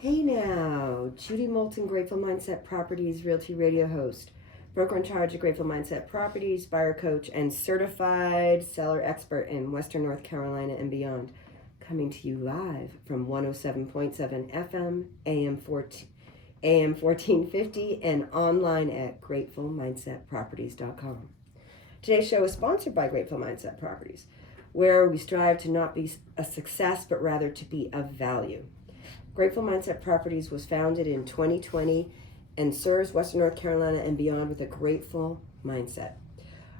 Hey now, Judy Moulton, Grateful Mindset Properties Realty Radio host, broker in charge of Grateful Mindset Properties, buyer coach, and certified seller expert in Western North Carolina and beyond. Coming to you live from 107.7 FM, AM 1450, and online at gratefulmindsetproperties.com. Today's show is sponsored by Grateful Mindset Properties, where we strive to not be a success, but rather to be of value. Grateful Mindset Properties was founded in 2020 and serves Western North Carolina and beyond with a grateful mindset.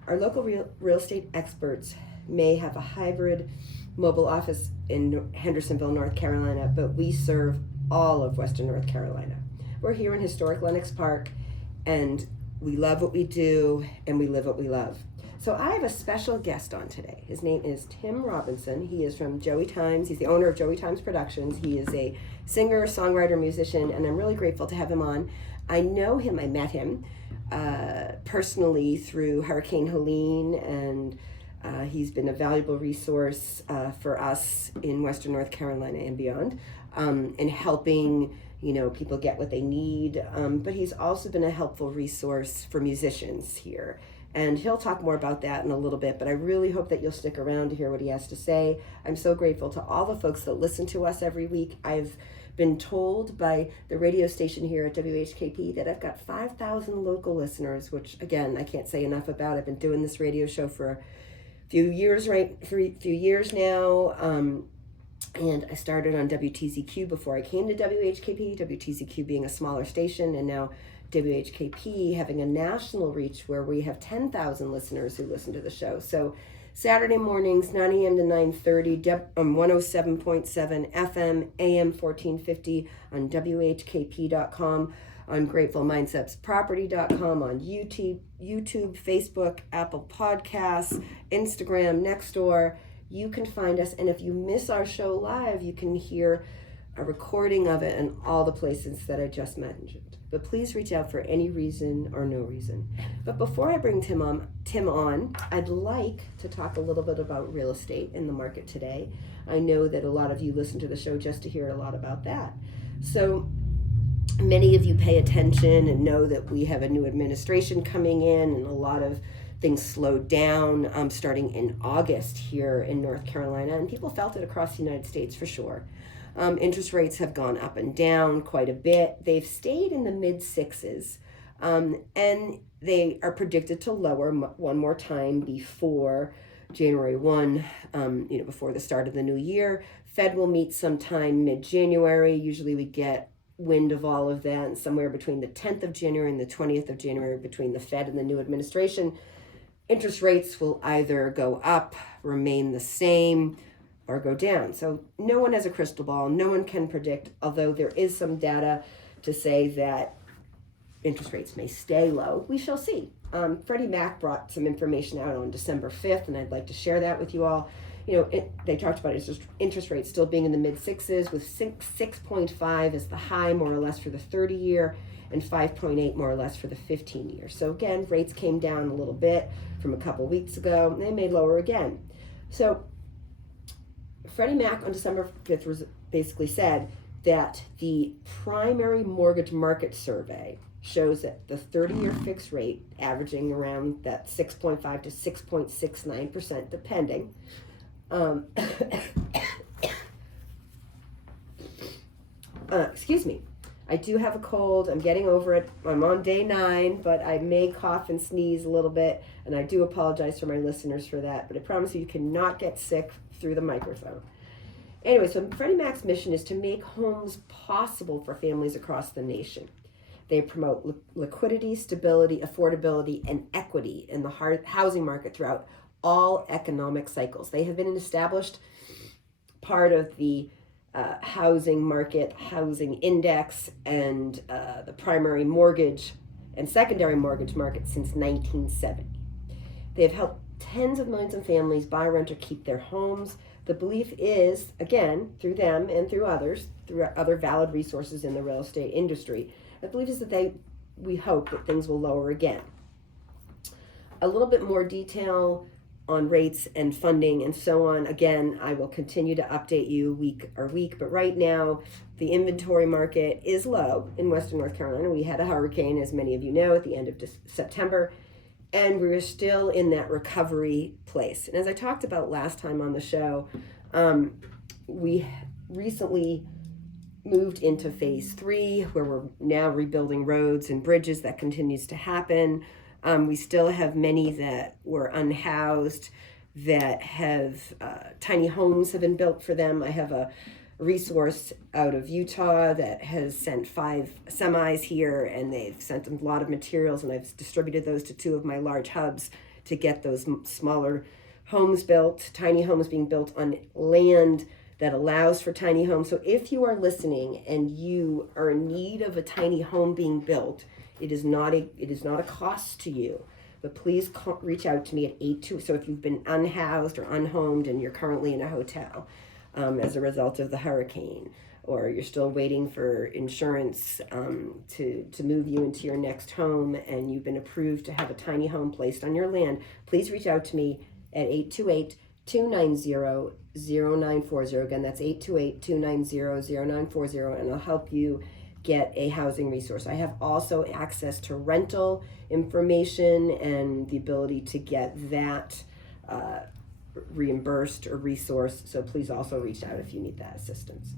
Our local real estate experts may have a hybrid mobile office in Hendersonville, North Carolina, but we serve all of Western North Carolina. We're here in historic Lenox Park, and we love what we do, and we live what we love. So I have a special guest on today. His name is Tim Robinson. He is from Joey Times. He's the owner of Joey Times Productions. He is a singer, songwriter, musician, and I'm really grateful to have him on. I know him, I met him personally through Hurricane Helene, and he's been a valuable resource for us in Western North Carolina and beyond in helping people get what they need, but he's also been a helpful resource for musicians here. And he'll talk more about that in a little bit, but I really hope that you'll stick around to hear what he has to say. I'm so grateful to all the folks that listen to us every week. I've been told by the radio station here at WHKP that I've got 5,000 local listeners, which again, I can't say enough about. I've been doing this radio show for a few years now. And I started on WTZQ before I came to WHKP, WTZQ being a smaller station, and now WHKP having a national reach where we have 10,000 listeners who listen to the show. So Saturday mornings, 9 a.m. to 9:30 on 107.7 FM, AM 1450 on WHKP.com, on GratefulMindsetsProperty.com, on YouTube, Facebook, Apple Podcasts, Instagram, Nextdoor. You can find us, and if you miss our show live, you can hear a recording of it in all the places that I just mentioned. But please reach out for any reason or no reason. But before I bring Tim on, I'd like to talk a little bit about real estate in the market today. I know that a lot of you listen to the show just to hear a lot about that. So many of you pay attention and know that we have a new administration coming in, and a lot of things slowed down starting in August here in North Carolina, and people felt it across the United States for sure. Interest rates have gone up and down quite a bit. They've stayed in the mid sixes, and they are predicted to lower one more time before January 1, before the start of the new year. Fed will meet sometime mid-January. Usually we get wind of all of that, and somewhere between the 10th of January and the 20th of January between the Fed and the new administration, interest rates will either go up, remain the same, or go down. So no one has a crystal ball. No one can predict, although there is some data to say that interest rates may stay low. We shall see. Freddie Mac brought some information out on December 5th, and I'd like to share that with you all. They talked about interest rates still being in the mid sixes, with 6.5 as the high more or less for the 30 year and 5.8 more or less for the 15 year. So again, rates came down a little bit from a couple weeks ago, and they may lower again. So Freddie Mac on December 5th basically said that the primary mortgage market survey shows that the 30-year fixed rate, averaging around that 6.5 to 6.69%, depending. Excuse me. I do have a cold. I'm getting over it. I'm on day 9, but I may cough and sneeze a little bit, and I do apologize for my listeners for that, but I promise you cannot get sick through the microphone. Anyway, so Freddie Mac's mission is to make homes possible for families across the nation. They promote liquidity, stability, affordability, and equity in the housing market throughout all economic cycles. They have been an established part of the housing market, housing index, and the primary mortgage and secondary mortgage market since 1970. They have helped tens of millions of families buy, rent, or keep their homes. The belief is, again, through them and through others, through other valid resources in the real estate industry, the belief is that we hope that things will lower again. A little bit more detail on rates and funding and so on. Again, I will continue to update you week, but right now the inventory market is low in Western North Carolina. We had a hurricane, as many of you know, at the end of September, and we're still in that recovery place. And as I talked about last time on the show, we recently moved into phase 3, where we're now rebuilding roads and bridges. That continues to happen. We still have many that were unhoused, that have tiny homes have been built for them. I have a resource out of Utah that has sent 5 semis here, and they've sent a lot of materials, and I've distributed those to 2 of my large hubs to get those smaller homes built, tiny homes being built on land that allows for tiny homes. So if you are listening and you are in need of a tiny home being built, it is not a cost to you. But please reach out to me at 82. So if you've been unhoused or unhomed and you're currently in a hotel as a result of the hurricane, or you're still waiting for insurance to move you into your next home, and you've been approved to have a tiny home placed on your land, please reach out to me at 828-290-0940. Again, that's 828-290-0940, and I'll help you get a housing resource. I have also access to rental information and the ability to get that reimbursed or resourced. So please also reach out if you need that assistance.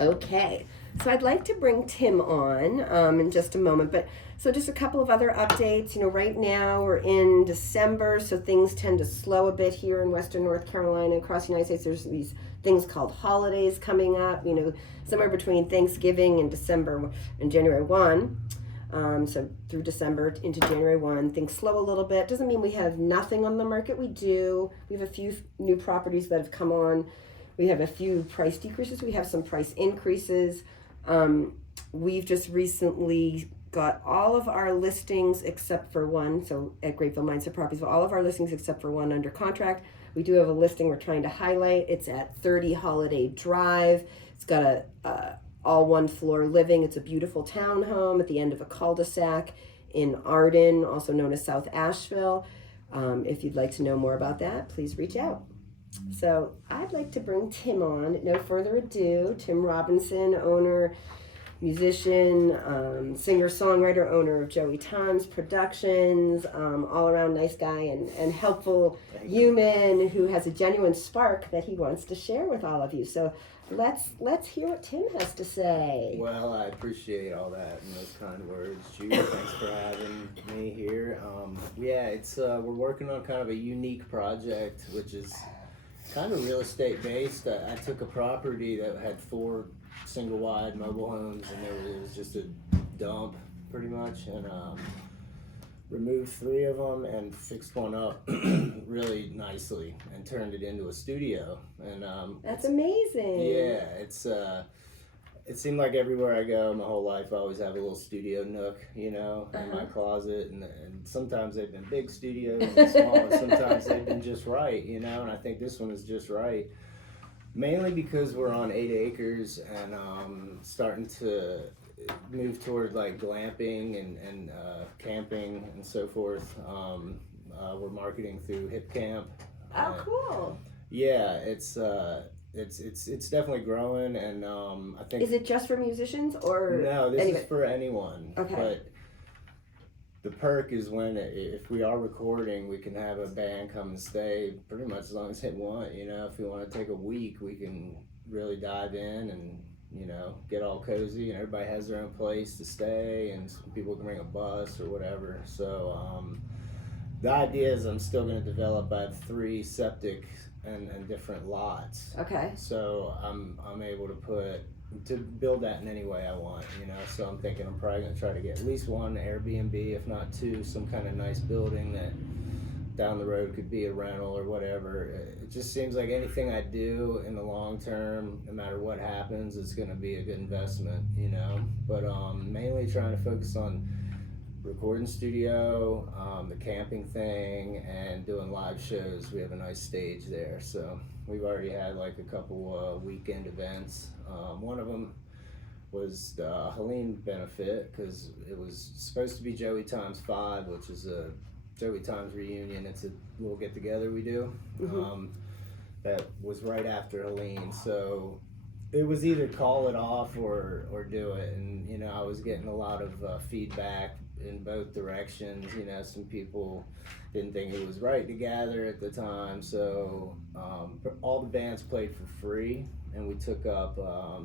Okay, so I'd like to bring Tim on in just a moment, but so just a couple of other updates. Right now we're in December, so things tend to slow a bit here in Western North Carolina. Across the United States, there's these things called holidays coming up, somewhere between Thanksgiving and December and January 1. So through December into January 1, things slow a little bit. Doesn't mean we have nothing on the market. We do. We have a few new properties that have come on. We have a few price decreases. We have some price increases. We've just recently got all of our listings except for one. So at Grateful Mindset Properties, all of our listings except for one under contract. We do have a listing we're trying to highlight. It's at 30 Holiday Drive. It's got a all 1-floor living. It's a beautiful townhome at the end of a cul-de-sac in Arden, also known as South Asheville. If you'd like to know more about that, please reach out. So I'd like to bring Tim on. No further ado, Tim Robinson, owner, musician, singer-songwriter, owner of Joey Times Productions, all-around nice guy and helpful human who has a genuine spark that he wants to share with all of you. So let's hear what Tim has to say. Well, I appreciate all that and those kind words, Jude. Thanks for having me here. It's we're working on kind of a unique project, which is kind of real estate based. I took a property that had 4 single wide mobile homes, and it was just a dump pretty much, and removed 3 of them and fixed one up really nicely and turned it into a studio. And that's amazing. Yeah, it seemed like everywhere I go my whole life I always have a little studio nook, in my closet, and sometimes they've been big studios and small, and sometimes they've been just right, and I think this one is just right. Mainly because we're on 8 acres and starting to move toward like glamping and camping and so forth. We're marketing through Hip Camp. Oh, cool. Yeah, it's definitely growing, and I think. Is it just for musicians or? No, this is for anyone. Okay. But the perk is when if we are recording, we can have a band come and stay pretty much as long as they want. If we want to take a week, we can really dive in and get all cozy, and everybody has their own place to stay, and some people can bring a bus or whatever. So the idea is I'm still going to develop. I have 3 septic and different lots. Okay. So I'm able to build that in any way I want, so I'm thinking I'm probably going to try to get at least 1 Airbnb, if not 2, some kind of nice building that down the road could be a rental or whatever. It just seems like anything I do in the long term, no matter what happens, it's going to be a good investment, but mainly trying to focus on recording studio, the camping thing, and doing live shows. We have a nice stage there, so we've already had like a couple weekend events. One of them was the Helene benefit, because it was supposed to be Joey Times 5, which is a Joey Times reunion. It's a little get together we do. Mm-hmm. that was right after Helene. So it was either call it off or do it. And, you know, I was getting a lot of feedback in both directions. You know, some people didn't think it was right to gather at the time. So all the bands played for free, and we took up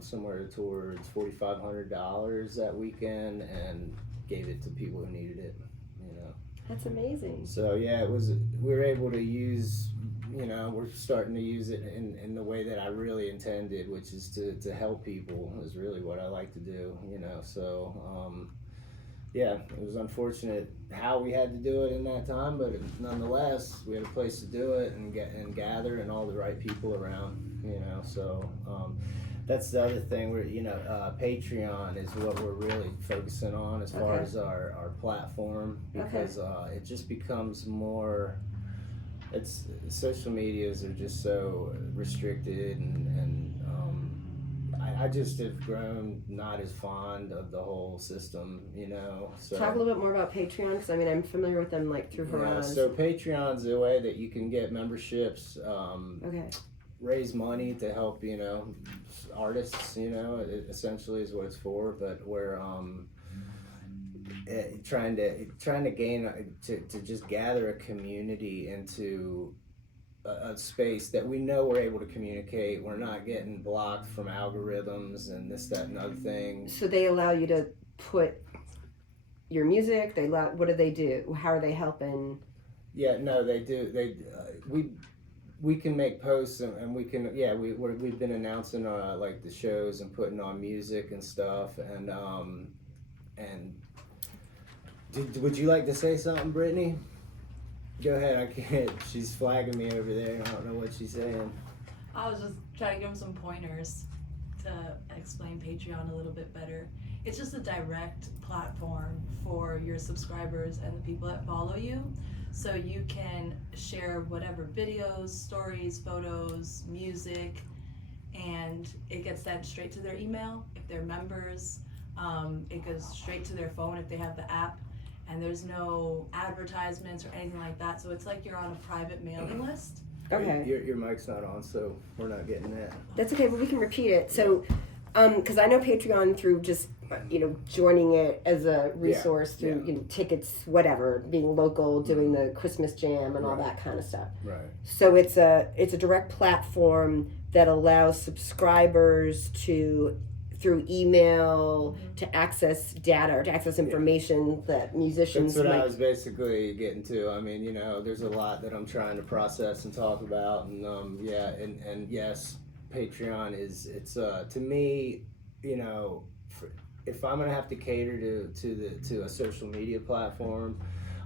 somewhere towards $4,500 that weekend and gave it to people who needed it, you know. That's amazing. So yeah, we were able to use, you know, we're starting to use it in the way that I really intended, which is to help people is really what I like to do, you know. So yeah, it was unfortunate how we had to do it in that time, but nonetheless, we had a place to do it and gather and all the right people around, you know. So that's the other thing. We're, you know, Patreon is what we're really focusing on as far as our platform, because it just becomes more. It's social medias are just so restricted, and I just have grown not as fond of the whole system, you know. So talk a little bit more about Patreon, because I mean I'm familiar with them like through Horizon. So Patreon's a way that you can get memberships, raise money to help, you know, artists, you know. It essentially is what it's for, but we're trying to gain to just gather a community into a space that we know we're able to communicate. We're not getting blocked from algorithms and this, that, and other thing. So they allow you to put your music. What do they do? How are they helping? Yeah, no, they do. We can make posts, and we can, yeah, we've been announcing like the shows and putting on music and stuff, and would you like to say something, Brittany? Go ahead. I can't. She's flagging me over there. I don't know what she's saying. I was just trying to give them some pointers to explain Patreon a little bit better. It's just a direct platform for your subscribers and the people that follow you. So you can share whatever videos, stories, photos, music, and it gets sent straight to their email if they're members. It goes straight to their phone if they have the app. And there's no advertisements or anything like that. So it's like you're on a private mailing list. Okay. Your mic's not on, so we're not getting that. That's okay, but we can repeat it. So, because I know Patreon through just, you know, joining it as a resource through, you know, tickets, whatever, being local, doing the Christmas jam and all that kind of stuff. Right. So it's a direct platform that allows subscribers to, through email, to access data or to access information that musicians That's what I was basically getting to. I mean, you know, there's a lot that I'm trying to process and talk about, and and yes, Patreon it's to me, you know, if I'm gonna have to cater to a social media platform,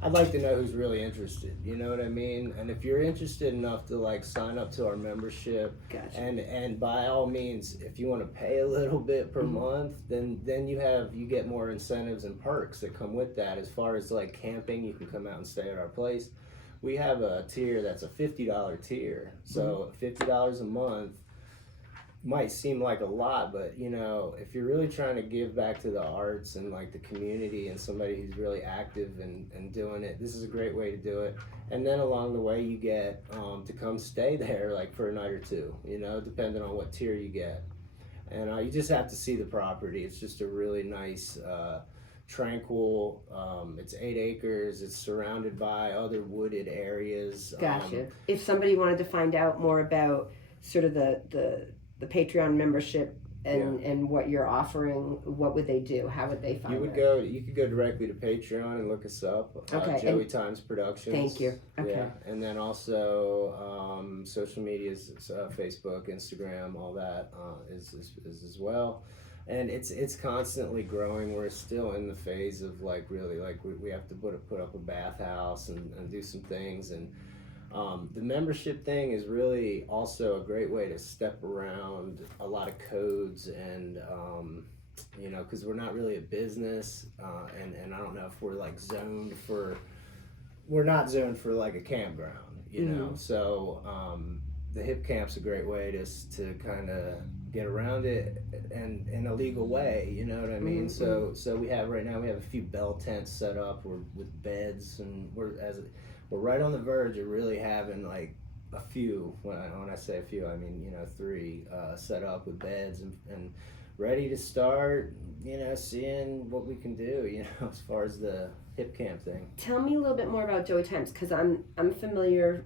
I'd like to know who's really interested, you know what I mean? And if you're interested enough to like sign up to our membership, and by all means, if you want to pay a little bit per month, then you get more incentives and perks that come with that. As far as like camping, you can come out and stay at our place. We have a tier that's a $50 tier. So $50 a month might seem like a lot, but you know, if you're really trying to give back to the arts and like the community and somebody who's really active and doing it, this is a great way to do it. And then along the way you get to come stay there like for a night or two, you know, depending on what tier you get. And you just have to see the property. It's just a really nice tranquil, it's 8 acres, it's surrounded by other wooded areas. Gotcha. If somebody wanted to find out more about sort of the Patreon membership and what you're offering, what would they do? How would they find it? You could go directly to Patreon and look us up. Joey Times Productions. Thank you. Okay. Yeah. And then also social medias, Facebook, Instagram, all that is as well. And it's constantly growing. We're still in the phase of like really like we have to put up a bathhouse and do some things, and the membership thing is really also a great way to step around a lot of codes and you know, because we're not really a business, and I don't know if we're like we're not zoned for like a campground, you know. So the hip camp's a great way to kind of get around it and in a legal way, you know what I mean? So we have a few bell tents set up with beds, and we're right on the verge of really having like a few. When I say a few, I mean 3 set up with beds and ready to start. Seeing what we can do. As far as the hip camp thing. Tell me a little bit more about Joey Times, because I'm familiar,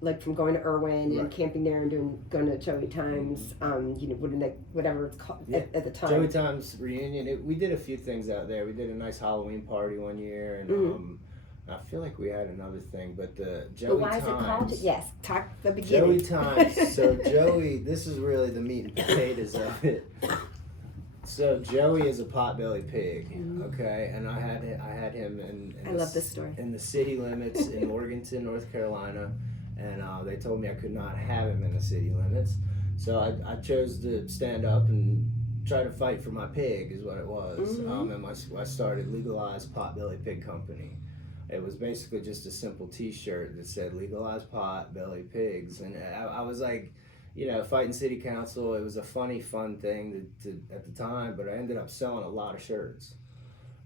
like from going to Irwin and camping there and going to Joey Times. Whatever it's called at the time. Joey Times reunion. We did a few things out there. We did a nice Halloween party one year, and I feel like we had another thing, but the Joey why Times. Is it called? Yes, talk the beginning. Joey Times. So Joey, this is really the meat and potatoes of it. So Joey is a potbelly pig, okay, and I had him in I love this story. In the city limits in Morganton, North Carolina, and they told me I could not have him in the city limits, so I chose to stand up and try to fight for my pig, is what it was. And I started Legalized Potbelly Pig Company. It was basically just a simple T-shirt that said "Legalized Potbelly Pigs," and I was like, fighting city council. It was a fun thing to at the time, but I ended up selling a lot of shirts.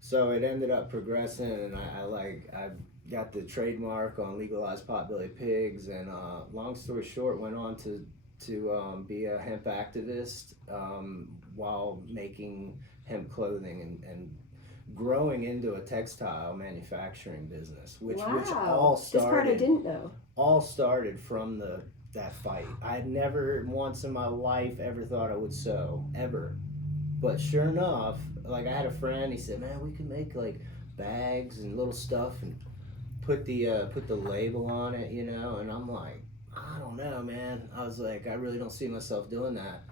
So it ended up progressing, and I got the trademark on Legalized Potbelly Pigs, and long story short, went on to be a hemp activist while making hemp clothing and growing into a textile manufacturing business, which all started. This part I didn't know. All started from that fight. I had never once in my life ever thought I would sew, ever. But sure enough, like I had a friend, he said, "Man, we could make like bags and little stuff and put the label on it, and I'm like, I don't know, man. I was like, I really don't see myself doing that.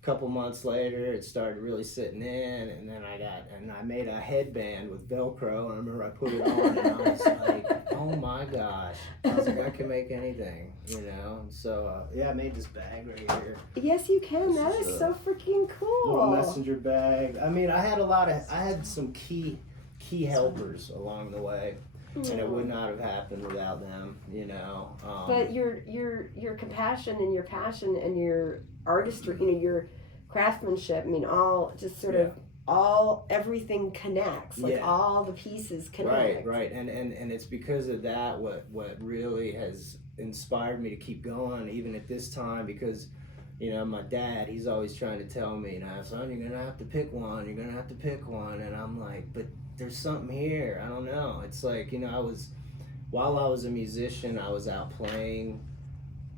A couple months later, it started really sitting in, and then I made a headband with Velcro, and I remember I put it on, and I was like, oh my gosh. I was like, I can make anything, So, I made this bag right here. Yes, you can. That is so freaking cool. Little messenger bag. I mean, I had some key helpers along the way. And it would not have happened without them, But your compassion and your passion and your artistry, your craftsmanship, I mean, all just sort of everything connects. Like all the pieces connect. Right. And it's because of that what really has inspired me to keep going even at this time, because my dad, he's always trying to tell me, son, you're gonna have to pick one, and I'm like, but there's something here. I don't know. It's like, while I was a musician, I was out playing,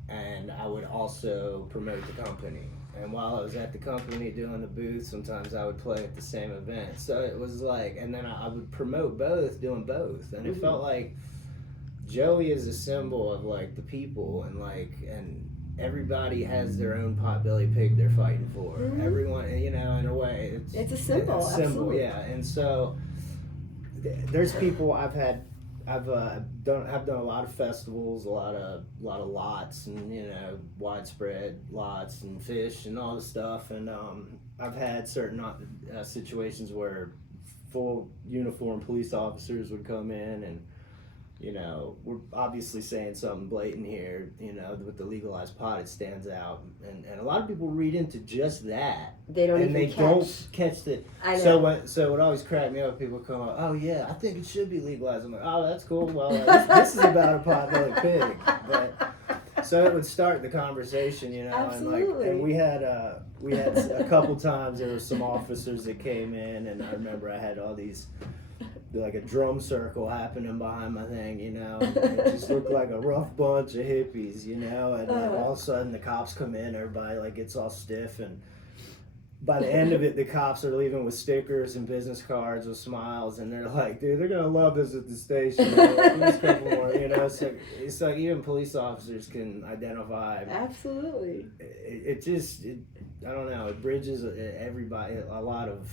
and I would also promote the company. And while I was at the company doing the booth, sometimes I would play at the same event. So it was like, and then I would promote both, doing both. And it felt like Joey is a symbol of like the people, and everybody has their own potbelly pig they're fighting for. Everyone, in a way, it's a symbol. It's a symbol, absolutely. yeah. And so there's people I've done a lot of festivals, a lot of lots, and widespread lots and fish and all the stuff, and I've had certain situations where full uniformed police officers would come in, and we're obviously saying something blatant here, with the legalized pot, it stands out, and a lot of people read into just that. They don't catch it. I know. So it always cracked me up. People come up, oh yeah, I think it should be legalized. I'm like, oh, that's cool. Well, this is about a potbelly pig, but so it would start the conversation, Absolutely. and we had a couple times there were some officers that came in, and I remember I had all these, like a drum circle happening behind my thing, and it just looked like a rough bunch of hippies, and then all of a sudden the cops come in, everybody like gets all stiff, and by the end of it, the cops are leaving with stickers and business cards with smiles, and they're like, dude, they're gonna love us at the station. Please come more, So it's like even police officers can identify. Absolutely. It just, I don't know, it bridges everybody, a lot of,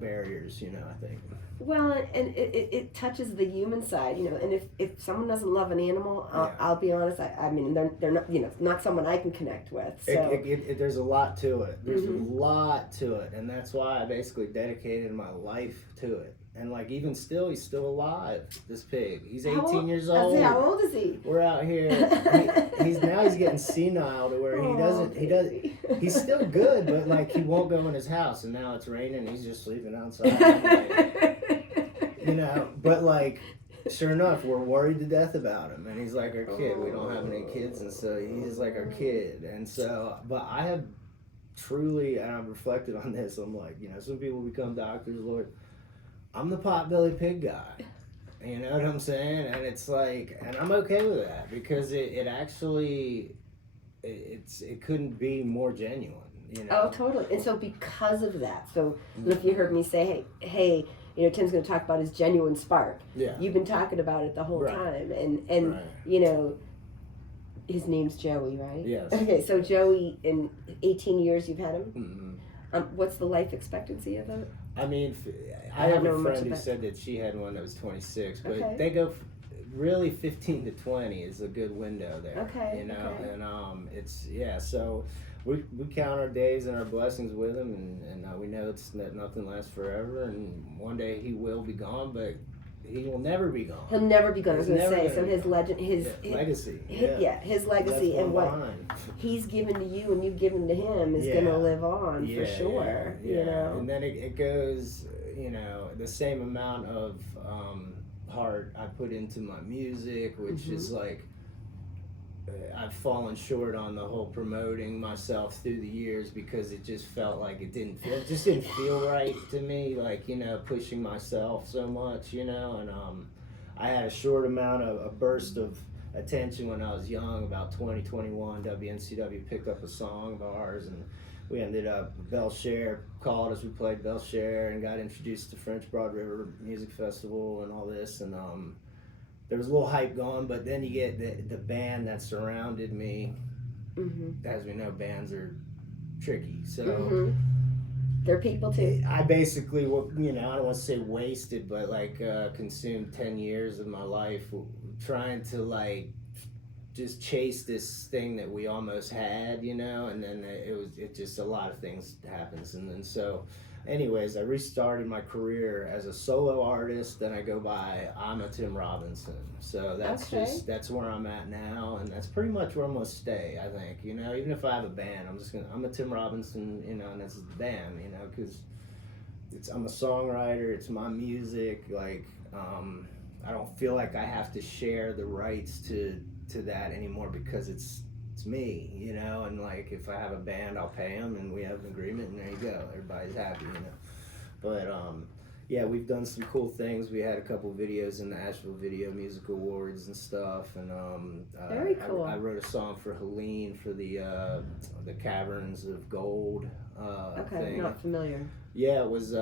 barriers, I think. Well, and it touches the human side, and if someone doesn't love an animal, I'll be honest, I mean, they're not, not someone I can connect with. So. There's a lot to it. There's a lot to it, and that's why I basically dedicated my life to it. And like even still, he's still alive. This pig. He's 18 years old. How old is he? We're out here. He's getting senile to where he's still good, but like he won't go in his house, and now it's raining. He's just sleeping outside. But like sure enough, we're worried to death about him, and he's like our kid. We don't have any kids, and so he's like our kid. And so, but I have truly, and I've reflected on this. I'm like, some people become doctors, Lord. I'm the potbelly pig guy. You know what I'm saying? And it's like, and I'm okay with that because it actually, it couldn't be more genuine. Oh, totally. And so because of that, so if you heard me say, hey, Tim's going to talk about his genuine spark. Yeah. You've been talking about it the whole time. And Right. His name's Joey, right? Yes. Okay, so Joey, in 18 years you've had him? Mm-hmm. What's the life expectancy of it? I mean, I have a friend who said that she had one that was 26, but they go really 15 to 20 is a good window there. Okay. And so we count our days and our blessings with him, and we know that nothing lasts forever, and one day he will be gone, but he will never be gone. He'll never be gone. I was going to say, so his legend, his legacy, his legacy and what he's given to you and you've given to him is going to live on for sure. And then it goes, the same amount of heart I put into my music, which is like I've fallen short on the whole promoting myself through the years because it just felt like it just didn't feel right to me, like, pushing myself so much, and I had a short amount of a burst of attention when I was young, about 2021. WNCW picked up a song of ours, and we ended up, Belcher called us, we played Belcher and got introduced to French Broad River Music Festival and all this, and there was a little hype going, but then you get the band that surrounded me. As we know, bands are tricky, so they're people too. I basically, I don't want to say wasted, but like consumed 10 years of my life trying to like just chase this thing that we almost had, and then it just a lot of things happens, and then so. Anyways, I restarted my career as a solo artist, then I go by I'm a Tim Robinson. So that's where I'm at now, and that's pretty much where I'm gonna stay, I think. Even if I have a band, I'm a Tim Robinson, and that's the band, because I'm a songwriter, it's my music, like I don't feel like I have to share the rights to that anymore because it's me, and like if I have a band, I'll pay them and we have an agreement, and there you go, everybody's happy, But we've done some cool things. We had a couple videos in the Asheville Video Music Awards and stuff, and very cool. I wrote a song for Helene for the Caverns of Gold thing. Not familiar. Yeah, it was a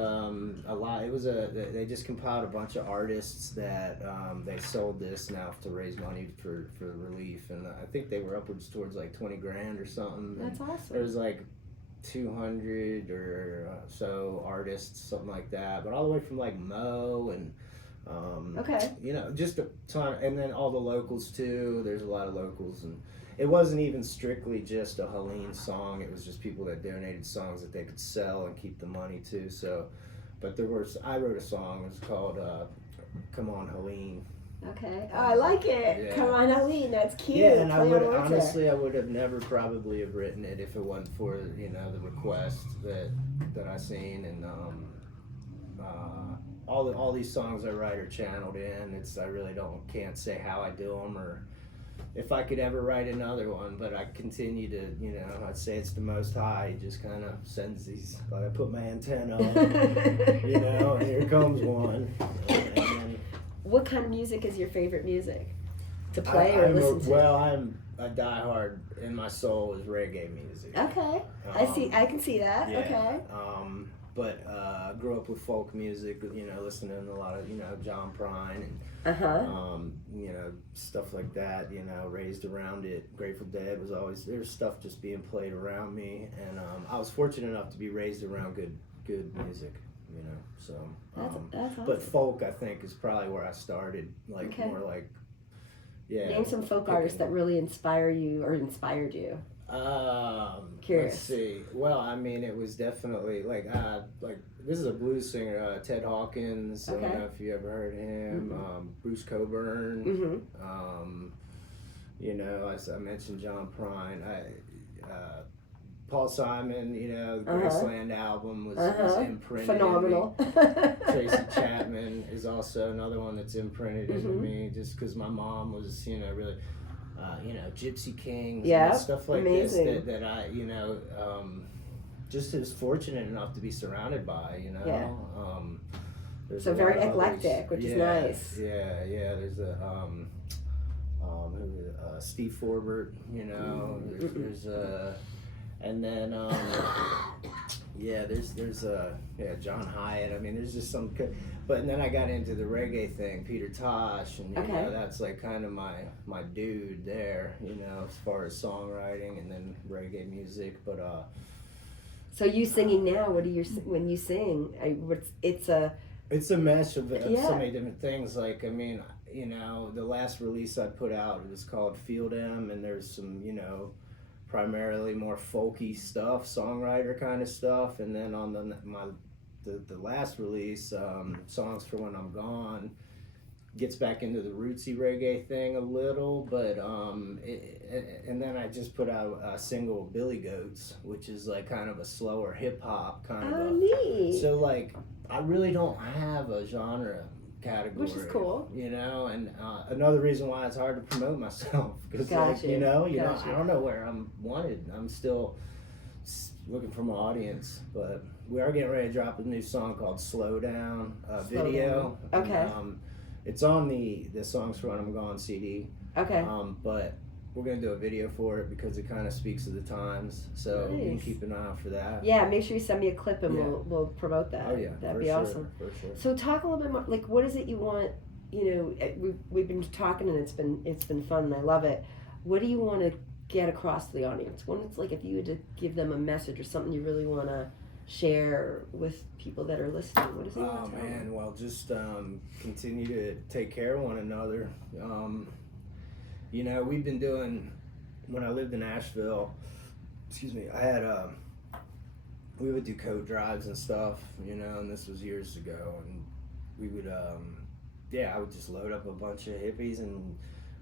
lot. It was they just compiled a bunch of artists that they sold this now to raise money for relief, and I think they were upwards towards like 20 grand or something. That's awesome. There was like 200 or so artists, something like that, but all the way from like Mo and just a ton, and then all the locals too. There's a lot of locals, and it wasn't even strictly just a Helene song. It was just people that donated songs that they could sell and keep the money too. So, but I wrote a song. It was called "Come On Helene." Okay. Oh, I like it. Yeah. Come on, Helene. That's cute. Yeah, and I would have never probably have written it if it wasn't for the request that I seen, and all these songs I write are channeled in. I really can't say how I do them or if I could ever write another one, but I continue to, I'd say it's the Most High. He just kind of sends these, like I put my antenna on, and here comes one. And what kind of music is your favorite music to play or listen to? Well, I'm a diehard, in my soul is reggae music. Okay, I can see that. Yeah, okay. But I grew up with folk music, listening to a lot of, John Prine and, stuff like that, raised around it. Grateful Dead was always, there's stuff just being played around me. And I was fortunate enough to be raised around good music, so. That's awesome. But folk, I think, is probably where I started, more like, Name some folk artists that really inspire you or inspired you. Curious. Let's see. Well, I mean, it was definitely like this is a blues singer, Ted Hawkins. I don't know if you ever heard him. Bruce Coburn. As I mentioned, John Prine. Paul Simon, you know, the Uh-huh. Graceland album was imprinted Phenomenal. in me. Tracy Chapman is also another one that's imprinted into me, just because my mom was, you know, really, you know, Gypsy Kings and stuff like amazing. this that I, you know, just was fortunate enough to be surrounded by, you know. Yeah. There's So a very lot of eclectic, others. which is nice. Yeah. There's a Steve Forbert, you know. There's and then there's John Hyatt. I mean, there's just some good. But then I got into the reggae thing, Peter Tosh, and you know, that's like kind of my dude there, you know, as far as songwriting and then reggae music. But so you singing now? What do you when you sing? It's a mesh of so many different things. Like, I mean, you know, the last release I put out was called Field M, and there's some, you know, primarily more folky stuff, songwriter kind of stuff, and then on the last release, Songs for When I'm Gone, gets back into the rootsy reggae thing a little, but and then I just put out a single, Billy Goats, which is like kind of a slower hip hop kind of. Neat. So like, I really don't have a genre category, which is cool, you know. And another reason why it's hard to promote myself, because like, you know, I don't know where I'm wanted. I'm still looking for my audience, but we are getting ready to drop a new song called Slow Down video. Down. Okay. And, it's on the Songs for When I'm Gone CD. Okay. But we're gonna do a video for it because it kind of speaks to the times. So you can keep an eye out for that. Yeah, make sure you send me a clip and we'll promote that. Oh yeah, that'd be awesome. For sure. So talk a little bit more. Like, what is it you want? You know, we've been talking and it's been fun and I love it. What do you want to get across to the audience? When it's like, if you had to give them a message or something you really want to share with people that are listening, what is it? Oh man, well, just continue to take care of one another. You know, we've been doing, when I lived in Asheville, I had we would do coat drives and stuff, you know, and this was years ago, and we would I would just load up a bunch of hippies and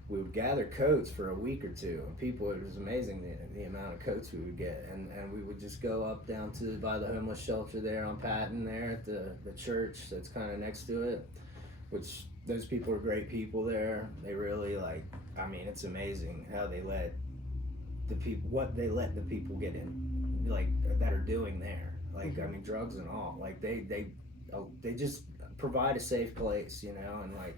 we would gather coats for a week or two, and people, it was amazing the amount of coats we would get, and we would just go up down to by the homeless shelter there on Patton there at the church that's kind of next to it, which those people are great people there. They really, like, I mean, it's amazing how they let the people get in, like, that are doing there, like, I mean, drugs and all, like, they just provide a safe place, you know, and like,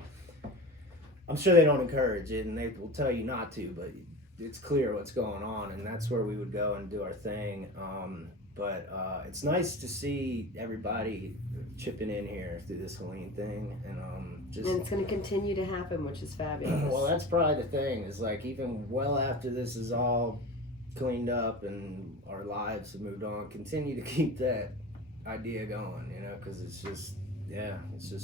I'm sure they don't encourage it, and they will tell you not to, but it's clear what's going on, and that's where we would go and do our thing. But it's nice to see everybody chipping in here through this Helene thing, and and it's going to continue to happen, which is fabulous. Well, that's probably the thing, is like, even well after this is all cleaned up and our lives have moved on, continue to keep that idea going, you know, because it's just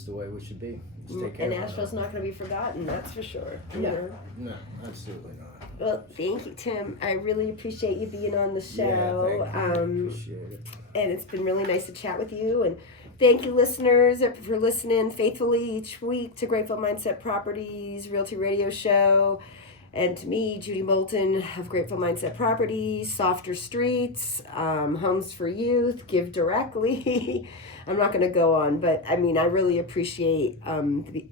the way we should be. Just take care and of Asheville's not going to be forgotten, that's for sure. No, absolutely not. Well, thank you, Tim. I really appreciate you being on the show. Yeah, thank you. Appreciate it. And it's been really nice to chat with you. And thank you, listeners, for listening faithfully each week to Grateful Mindset Properties Realty Radio Show. And to me, Judy Moulton of Grateful Mindset Properties, Softer Streets, Homes for Youth, Give Directly. I'm not going to go on, but I mean, I really appreciate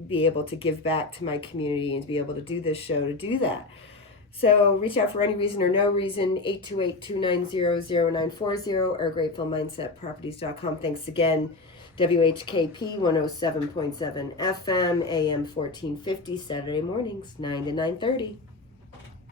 be able to give back to my community and to be able to do this show, to do that. So reach out for any reason or no reason, 828-290-0940 or gratefulmindsetproperties.com. Thanks again. WHKP 107.7 FM, AM 1450, Saturday mornings, 9 to 9:30.